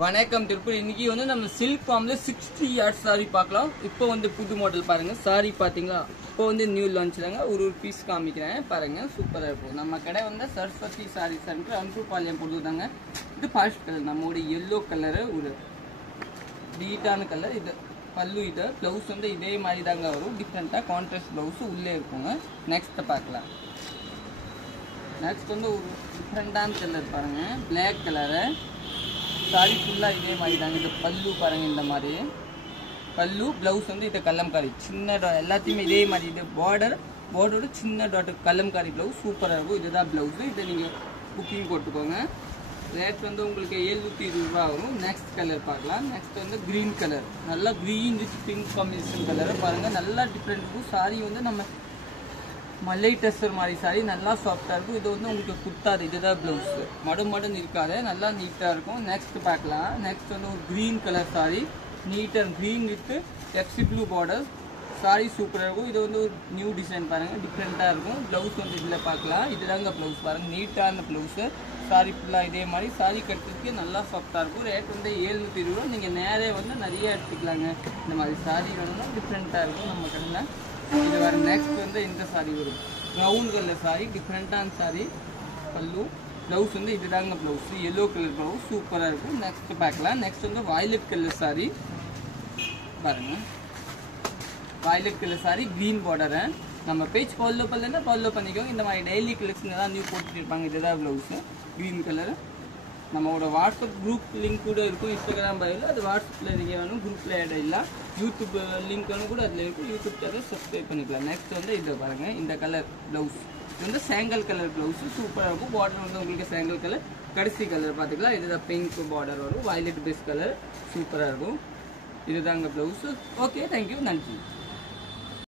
வணக்கம் திருப்பூர். இன்னைக்கு வந்து நம்ம சில்க் ஃபார்ம்ல 60 yards சாரி பார்க்கலாம். இப்போ வந்து புது மாடல் பாருங்க. சாரி பாத்தீங்களா, இப்போ வந்து நியூ லான்ச் தாங்க. ஒரு பீஸ் காமிக்கிறேன் பாருங்க, சூப்பரா இருக்கும். நம்ம கடை வந்து சரஸ்வதி சாரி சென்டர் அன்புபாளையம் போட்டுதாங்க. இது பாஸ்ட் கலர், நம்மளோட எல்லோ கலரு, ஒரு டீட்டான கலர். இது பல்லு, இது பிளவுஸ் வந்து இதே மாதிரி தாங்க வரும். டிஃப்ரெண்டா கான்ட்ராஸ்ட் பிளவுஸ் உள்ளே இருக்குங்க. நெக்ஸ்ட் பார்க்கலாம். நெக்ஸ்ட் வந்து ஒரு டிஃப்ரெண்டான கலர் பாருங்க, பிளாக் கலரு. சாரி ஃபுல்லாக இதே மாதிரி தாங்க. இது பல்லு பாருங்க, இந்த மாதிரி பல்லு. ப்ளவுஸ் வந்து இது கலம்காரி, சின்ன எல்லாத்தையுமே இதே மாதிரி. இது பார்டரோட சின்ன டாட் கலம்காரி ப்ளவுஸ் சூப்பராக இருக்கும். இதுதான் ப்ளவுஸு. இதை நீங்கள் புக்கிங் போட்டுக்கோங்க. ரேட் வந்து உங்களுக்கு 720 ரூபா வரும். நெக்ஸ்ட் கலர் பார்க்கலாம். நெக்ஸ்ட் வந்து க்ரீன் கலர், நல்லா green with pink combination colour பாருங்கள். நல்லா டிஃப்ரெண்ட் இருக்கும். சாரி வந்து நம்ம மல்லை டெஸ்டர் மாதிரி சாரி, நல்லா சாஃப்டாக இருக்கும். இது வந்து உங்களுக்கு குத்தாது. இதுதான் ப்ளவுஸ், மடம் இருக்காது, நல்லா நீட்டாக இருக்கும். நெக்ஸ்ட் பார்க்கலாம். நெக்ஸ்ட் வந்து ஒரு க்ரீன் கலர் சாரி, நீட்டாக green with FC blue border sorry, சூப்பராக இருக்கும். இது வந்து ஒரு நியூ டிசைன் பாருங்கள், டிஃப்ரெண்ட்டாக இருக்கும். ப்ளவுஸ் வந்து இதில் பார்க்கலாம். இதுதாங்க ப்ளவுஸ் பாருங்கள், நீட்டான ப்ளவுஸு. சாரி ஃபுல்லாக இதே மாதிரி. சாரி கட்டுறதுக்கு நல்லா சாஃப்டாக இருக்கும். ரேட் வந்து 720 ரூபா. நீங்கள் நேரே வந்து நிறைய எடுத்துக்கலாங்க. இந்த மாதிரி சாரி வேணும்னா டிஃப்ரெண்ட்டாக இருக்கும் நம்ம கடையில். இது வர நெக்ஸ்ட் வந்து இந்த சாரி வரும், ப்ரௌன் கலர் சாரி, டிஃப்ரெண்டான சாரி. பல்லு, ப்ளவுஸ் வந்து இதுதாங்க ப்ளவுஸ், எல்லோ கலர் ப்ளவுஸ், சூப்பராக இருக்கும். நெக்ஸ்ட் பார்க்கலாம். நெக்ஸ்ட் வந்து வயலட் கலர் சாரி பாருங்க, violet colour sorry, green border. நம்ம பேஜ் ஃபாலோ பண்ணலன்னா ஃபாலோ பண்ணிக்கோங்க. இந்த மாதிரி டெய்லி கலெக்ஷன் தான் நியூ போட்டுட்டு இருப்பாங்க. இதுதான் ப்ளவுஸு, க்ரீன் கலர். நம்மளோட வாட்ஸ்அப் குரூப் லிங்க் கூட இருக்கும், இன்ஸ்டாகிராம் பயோவில். அது வாட்ஸ்அப்பில் நீங்கள் வேணும், குரூப்பில் ஆட் ஆகிடலாம். யூடியூப் லிங்க் கூட அதில் இருக்கும். யூடியூப் சேனல் சப்ஸ்கிரைப் பண்ணிக்கலாம். நெக்ஸ்ட் வந்து இதை பாருங்கள், இந்த கலர் ப்ளவுஸ். இது வந்து சேங்கல் கலர் ப்ளவுஸு, சூப்பராக இருக்கும். பார்டர் வந்து உங்களுக்கு சேங்கல் கலர், கடைசி கலர் பார்த்துக்கலாம். இதுதான் பிங்க் பார்டர் வரும், வயலட் பேஸ் கலர், சூப்பராக இருக்கும். இதுதாங்க ப்ளவுஸு. ஓகே, தேங்க்யூ, நன்றி.